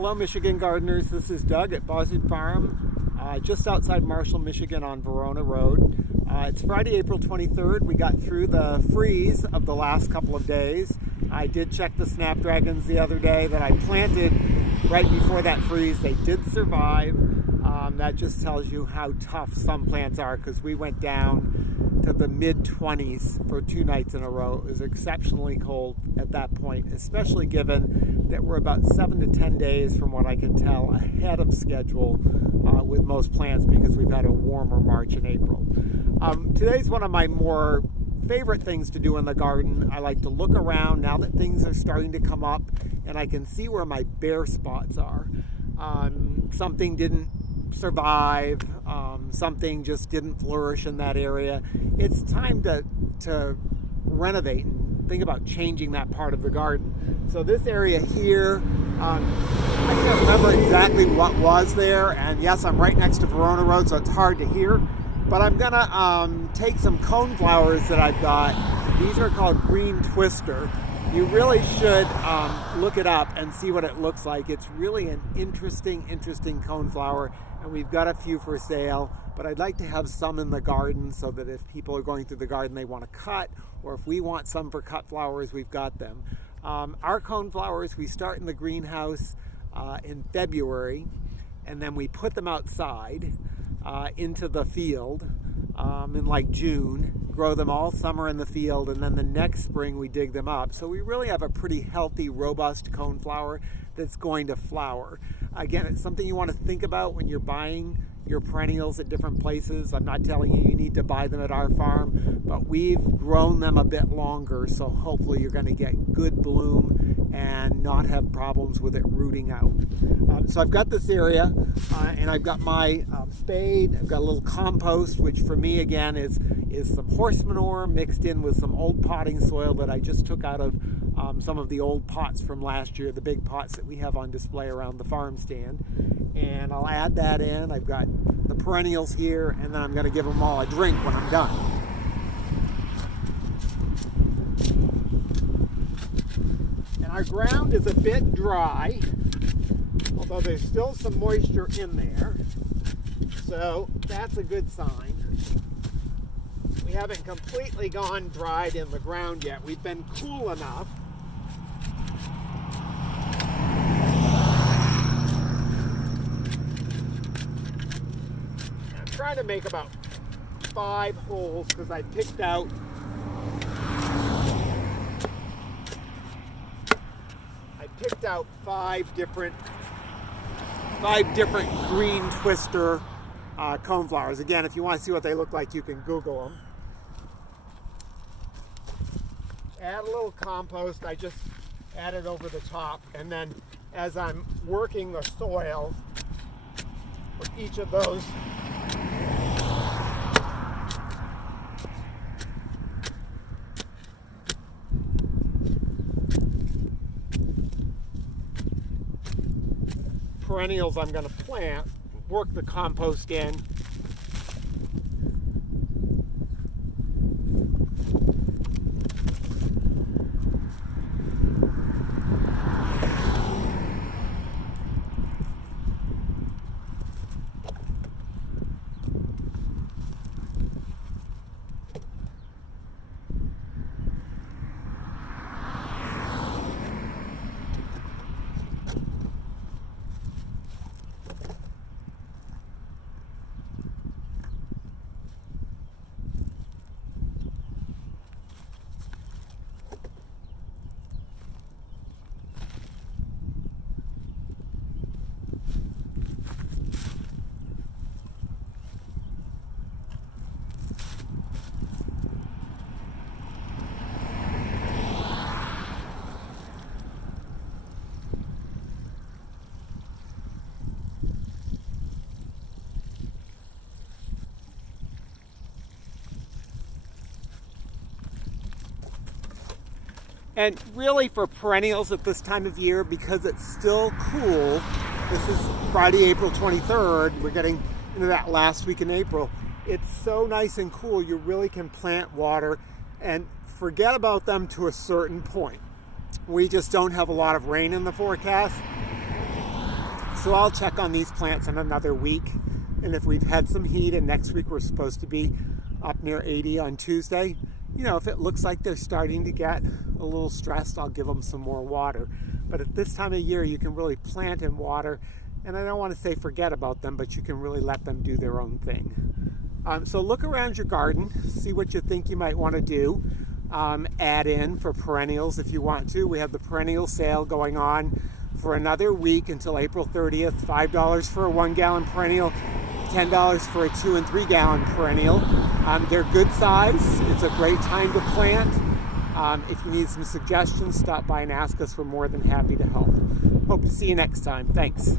Hello, Michigan gardeners. This is Doug at Boswood Farm, just outside Marshall, Michigan on Verona Road. It's Friday, April 23rd. We got through the freeze of the last couple of days. I did check the snapdragons the other day that I planted right before that freeze. They did survive. That just tells you how tough some plants are, because we went down to the mid-20s for 2 nights in a row. It was exceptionally cold at that point, especially given that we're about 7 to 10 days, from what I can tell, ahead of schedule with most plants, because we've had a warmer March and April. Today's one of my more favorite things to do in the garden. I like to look around now that things are starting to come up and I can see where my bare spots are. Something didn't survive, something just didn't flourish in that area. It's time to renovate and think about changing that part of the garden. So this area here, I can't remember exactly what was there, and yes, I'm right next to Verona Road, so it's hard to hear, but I'm gonna take some coneflowers that I've got. These are called green twister. You really should look it up and see what it looks like. It's really an interesting coneflower, and we've got a few for sale, but I'd like to have some in the garden so that if people are going through the garden they want to cut, or if we want some for cut flowers, we've got them. Our coneflowers, we start in the greenhouse in February, and then we put them outside into the field in like June, grow them all summer in the field, and then the next spring we dig them up. So we really have a pretty healthy, robust coneflower that's going to flower. Again, it's something you want to think about when you're buying your perennials at different places. I'm not telling you need to buy them at our farm, but we've grown them a bit longer, so hopefully you're going to get good bloom and not have problems with it rooting out. So I've got this area, and I've got my spade. I've got a little compost, which for me again is some horse manure mixed in with some old potting soil that I just took out of some of the old pots from last year, the big pots that we have on display around the farm stand. And I'll add that in. I've got the perennials here, and then I'm going to give them all a drink when I'm done. And our ground is a bit dry, although there's still some moisture in there, so that's a good sign. We haven't completely gone dried in the ground yet. We've been cool enough. I'm trying to make about 5 holes because I picked out five different green twister coneflowers. Again, if you want to see what they look like, you can Google them. Add a little compost. I just add it over the top, and then as I'm working the soil for each of those, perennials I'm going to plant, work the compost in. And really for perennials at this time of year, because it's still cool, this is Friday, April 23rd, we're getting into that last week in April, it's so nice and cool, you really can plant, water, and forget about them to a certain point. We just don't have a lot of rain in the forecast. So I'll check on these plants in another week. And if we've had some heat and next week we're supposed to be up near 80 on Tuesday, if it looks like they're starting to get a little stressed, I'll give them some more water. But at this time of year, you can really plant and water. And I don't want to say forget about them, but you can really let them do their own thing. So look around your garden, see what you think you might want to do. Add in for perennials if you want to. We have the perennial sale going on for another week until April 30th. $5 for a 1-gallon perennial, $10 for a 2 and 3 gallon perennial. They're good size. It's a great time to plant. If you need some suggestions, stop by and ask us. We're more than happy to help. Hope to see you next time. Thanks.